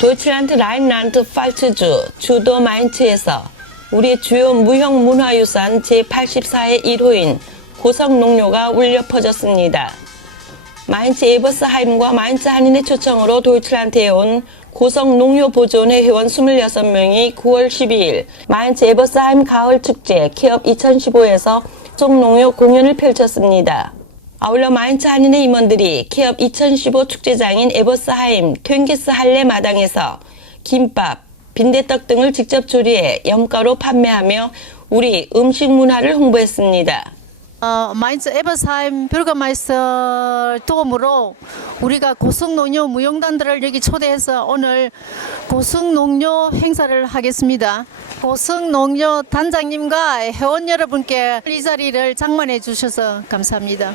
도이칠란트 라인란트 팔츠주 주도 마인츠에서 우리 주요 무형 문화유산 제84회 1호인 고성 농료가 울려 퍼졌습니다. 마인츠 에버스하임과 마인츠 한인의 초청으로 도이칠란트에 온 고성 농료 보존회 회원 26명이 9월 12일 마인츠 에버스하임 가을 축제 케업 2015에서 고성농료 공연을 펼쳤습니다. 아울러 마인츠 한인의 임원들이 케업 2015 축제장인 에버스하임 툽게스 할레 마당에서 김밥, 빈대떡 등을 직접 조리해 염가로 판매하며 우리 음식 문화를 홍보했습니다. 어, 마인츠 에버스하임 뷰르가마이스터 도움으로 우리가 고속농료 무용단들을 여기 초대해서 오늘 고속농료 행사를 하겠습니다. 고속농료 단장님과 회원 여러분께 이 자리를 장만해 주셔서 감사합니다.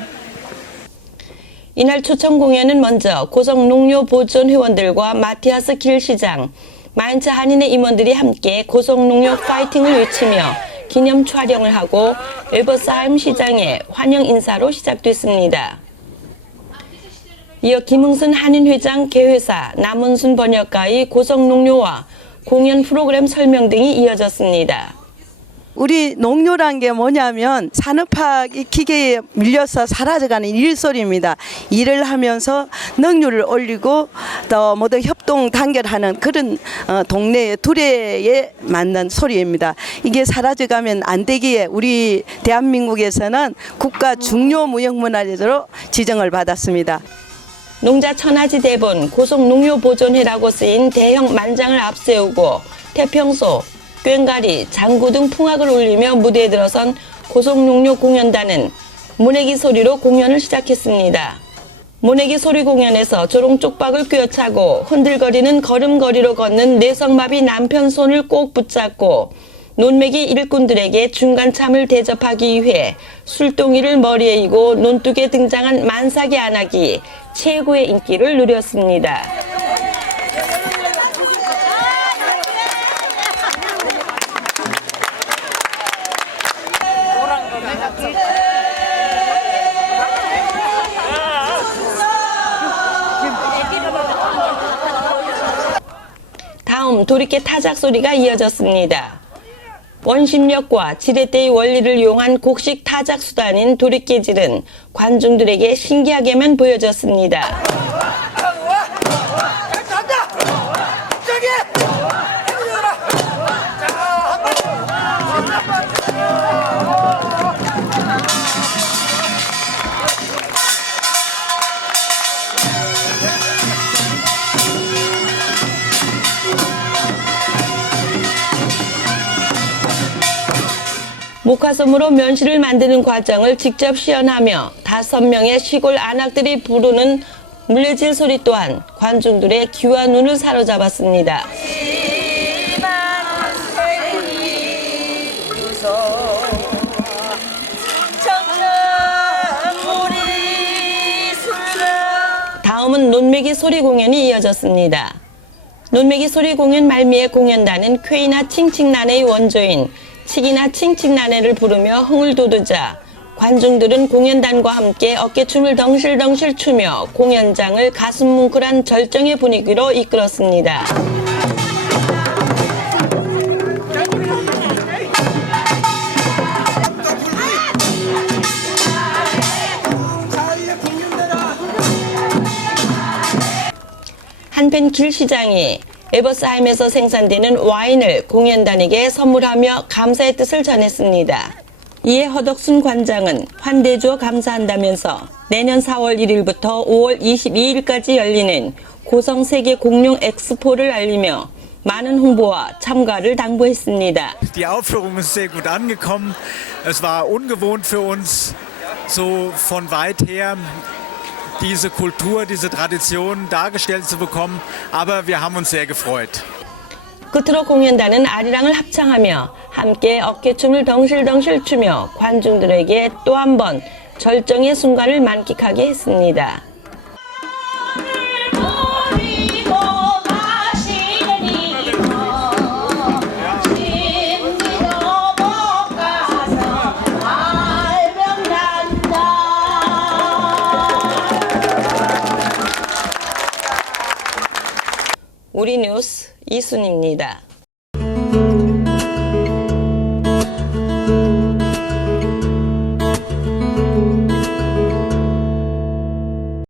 이날 초청 공연은 먼저 고성 농료 보존 회원들과 마티아스 길 시장, 마인츠 한인의 임원들이 함께 고성 농료 파이팅을 외치며 기념 촬영을 하고 에버스하임 시장의 환영 인사로 시작됐습니다. 이어 김흥순 한인회장 개회사, 남은순 번역가의 고성 농료와 공연 프로그램 설명 등이 이어졌습니다. 우리 농료란 게 뭐냐면 산업화 이 기계에 밀려서 사라져가는 일소리입니다. 일을 하면서 능률을 올리고 또 모두 협동 단결하는 그런 어, 동네의 두레에 맞는 소리입니다. 이게 사라져가면 안 되기에 우리 대한민국에서는 국가 중요 무형문화재로 지정을 받았습니다. 농자 천하지 대본 고속 농료 보존회라고 쓰인 대형 만장을 앞세우고 태평소, 꽹가리, 장구 등 풍악을 울리며 무대에 들어선 고속 농료 공연단은 모내기 소리로 공연을 시작했습니다. 모내기 소리 공연에서 조롱 쪽박을 꿰어차고 흔들거리는 걸음걸이로 걷는 내성마비 남편 손을 꼭 붙잡고 논매기 일꾼들에게 중간참을 대접하기 위해 술동이를 머리에 이고 논둑에 등장한 만삭의 안악이 최고의 인기를 누렸습니다. 다음 도리깨 타작 소리가 이어졌습니다. 원심력과 지렛대의 원리를 이용한 곡식 타작 수단인 도리깨질은 관중들에게 신기하게만 보여졌습니다. 목화솜으로 면실을 만드는 과정을 직접 시연하며 다섯 명의 시골 안악들이 부르는 물레질 소리 또한 관중들의 귀와 눈을 사로잡았습니다. 다음은 논매기 소리 공연이 이어졌습니다. 논매기 소리 공연 말미에 공연단은 쾌이나 칭칭나네의 원조인 칙이나 칭칭나네를 부르며 흥을 돋우자 관중들은 공연단과 함께 어깨춤을 덩실덩실 추며 공연장을 가슴 뭉클한 절정의 분위기로 이끌었습니다. 한편 길 시장이 에버스하임에서 생산되는 와인을 공연단에게 선물하며 감사의 뜻을 전했습니다. 이에 허덕순 관장은 환대주어 감사한다면서 내년 4월 1일부터 5월 22일까지 열리는 고성 세계 공룡 엑스포를 알리며 많은 홍보와 참가를 당부했습니다. Die Aufführung ist sehr gut angekommen. Es war ungewohnt für uns, so von weit her diese Kultur, diese Tradition dargestellt zu bekommen. Aber wir haben uns sehr gefreut. 끝으로 공연단은 아리랑을 합창하며 함께 어깨춤을 덩실덩실 추며 관중들에게 또 한 번 절정의 순간을 만끽하게 했습니다. 이순입니다.